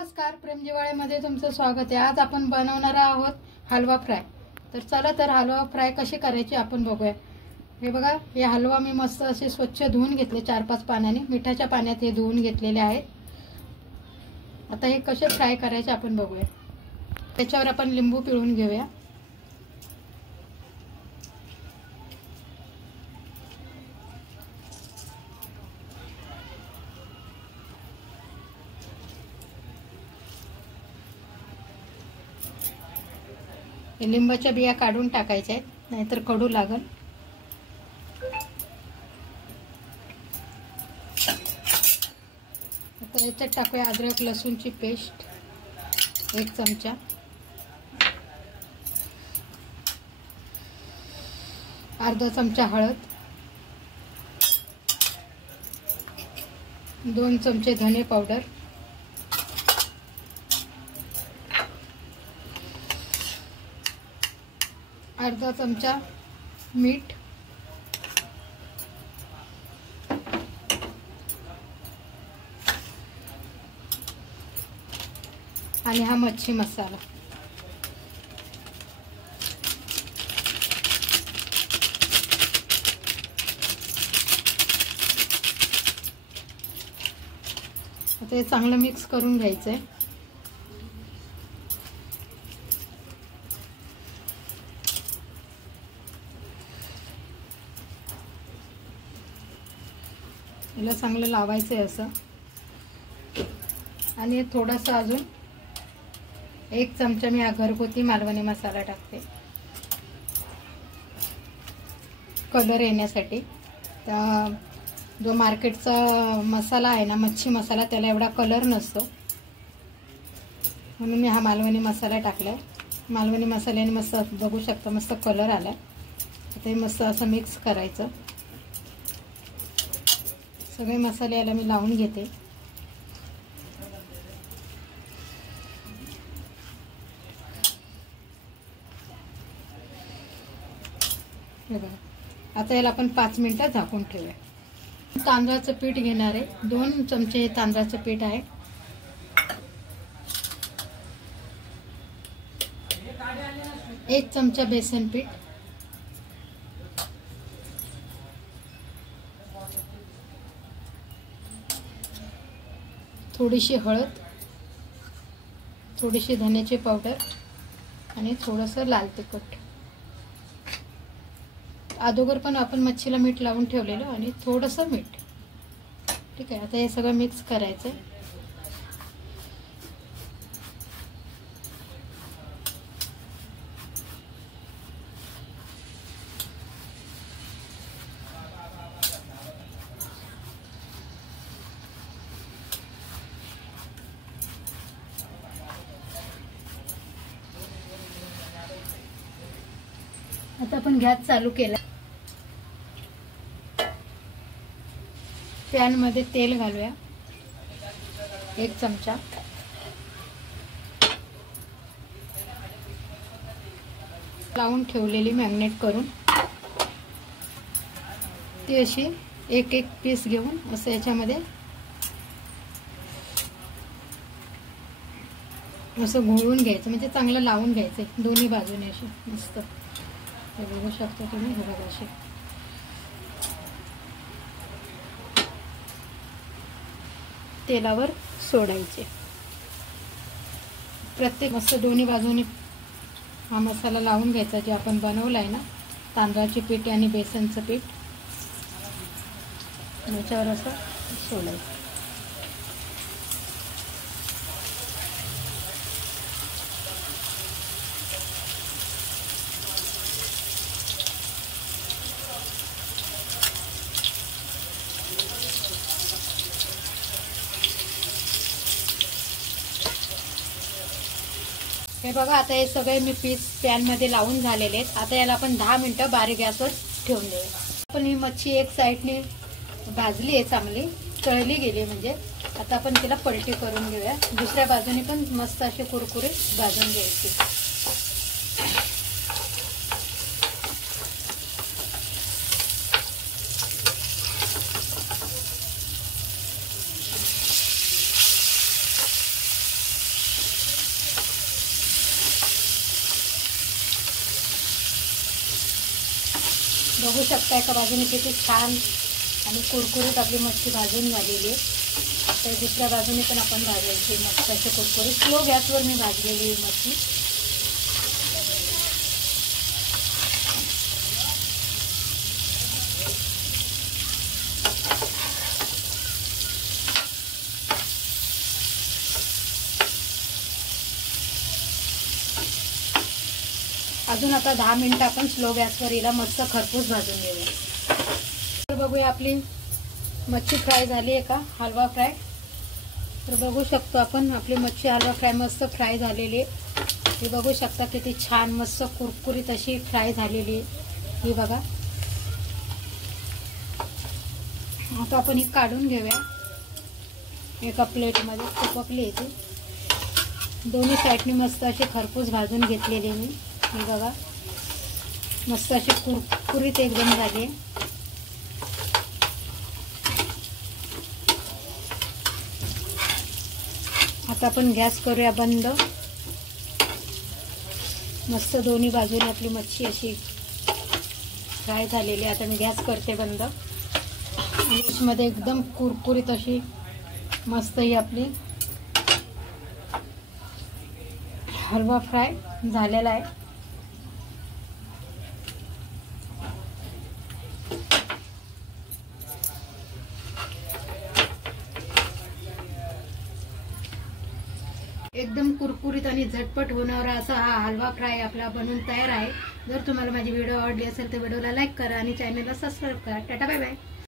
नमस्कार, प्रेमजिवाळ्यामध्ये तुमचं स्वागत आहे। आज आपण बनवणार आहोत हलवा फ्राय। तर चला तर हलवा फ्राय कशी करायची आपण बघूया। हे बघा, हे हलवा मी मस्त असे स्वच्छ धुवून घेतले 4-5 पाण्याने, मिठाच्या पाण्यात हे धुवून घेतलेले आहे। आता हे कसे फ्राय करायचे आपण बघूया। त्याच्यावर आपण लिंबू पिळून घेऊया। लिंबाच्या बिया काढून टाकायच्या आहेत, नाहीतर कडू लागल। आता याच्यात टाकूया अद्रक लसूणची पेस्ट 1 चमचा, अर्धा चमचा हळद, 2 चमचे धने पावडर, अर्धा चमचा मीठ, आणि हा मच्छी मसाला। आता हे चांगलं मिक्स करून घ्यायचंय। याला चांगलं लावायचं आहे असं, आणि थोडासा अजून 1 चमचा मी घरगुती मालवणी मसाला टाकते कलर येण्यासाठी। जो मार्केटचा मसाला आहे ना, मच्छी मसाला, त्याला एवढा कलर नसतो, म्हणून मी हा मालवणी मसाला टाकलाय। मालवणी मसाल्याने मस्त बघू शकता मस्त कलर आलाय। आता हे मस्त असं मिक्स करायचं। सगळे मसाले याला मी लावून घेते। हे बघा, आता याला आपण 5 मिनिटं झाकून ठेवूया। तांदळाचं पीठ घेणार आहे, 2 चमचे हे तांदळाचं पीठ आहे। एक चमचा बेसन पीठ, थोडीशी हळद, थोडीशी धण्याची पावडर, आणि थोडंसं लाल तिखट। अगोदर पण आपण मच्छीला मीठ लावून ठेवलेलं, आणि थोडंसं मीठ। ठीक आहे, आता हे सगळं मिक्स करायचं। आता आपण गॅस चालू केला। पॅन मध्ये तेल घालूया 1 चमचा, लावून ठेवलेली मॅग्नेट करून ती अशी एक पीस घेऊन असं याच्यामध्ये असं घोळून घ्यायचं, म्हणजे चांगलं लावून घ्यायचं दोन्ही बाजूने अशी मस्त। हे बघू शकता तुम्ही, हे बघा असे तेलावर सोडायचे। प्रत्येक मस्त दोन्ही बाजूने हा मसाला लावून घ्यायचा, जे आपण बनवलाय ना, तांदळाचे पीठ आणि बेसनचं पीठ, याच्यावर असं सोडायचं। हे बघा, आता हे सगळे मी पीस पॅन मध्ये लावून झालेले आहेत। आता याला आपण 10 मिनिटं बारीक गॅसवर ठेवून देऊया। आपण ही मच्छी एक साईडने भाजली आहे, चांगली तळली गेली, म्हणजे आता आपण तिला पलटी करून घेऊया। दुसऱ्या बाजूने पण मस्त अशी कुरकुरीत भाजून घ्यायची। बघू शकता एका बाजूने किती छान आणि कुरकुरीत आपली मच्छी भाजून झालेली आहे. तर दुसऱ्या बाजूने पण आपण भाजायची मस्त अशी कुरकुरीत. स्लो गॅसवर मी भाजलेली मच्छी. अजून आता 10 मिनिटं आपण स्लो गॅसवर हिला मस्त खरपूस भाजून घेऊया. तर बघूया आपली मच्छी फ्राय झाली आहे का, हलवा फ्राय. तर बघू शकतो आपण आपली मच्छी हलवा फ्राय मस्त फ्राय झालेली आहे. हे बघू शकता किती छान मस्त कुरकुरीत अशी फ्राय झालेली आहे ही बघा. आता आपण ही काढून घेऊया एका प्लेटमध्ये. चपकली येते. दोन्ही साईडनी मस्त अशी खरपूस भाजून घेतलेली मी. हे बघा मस्त अशी कुरकुरीत एकदम झाली. आता आपण गॅस करूया बंद. मस्त दोन्ही बाजूने आपली मच्छी अशी फ्राय झालेली. आता मी गॅस करते बंद. आणि मध्ये एकदम कुरकुरीत अशी मस्त ही आपली हलवा फ्राय झालेला आहे. एकदम कुरकुरीत आणि झटपट होणारा असा हा हलवा फ्राय आपला बनवून तयार आहे. जर तुम्हाला माझी व्हिडिओ आवडली असेल तर व्हिडिओला लाईक करा आणि चॅनलला सबस्क्राईब करा. Tata bye bye.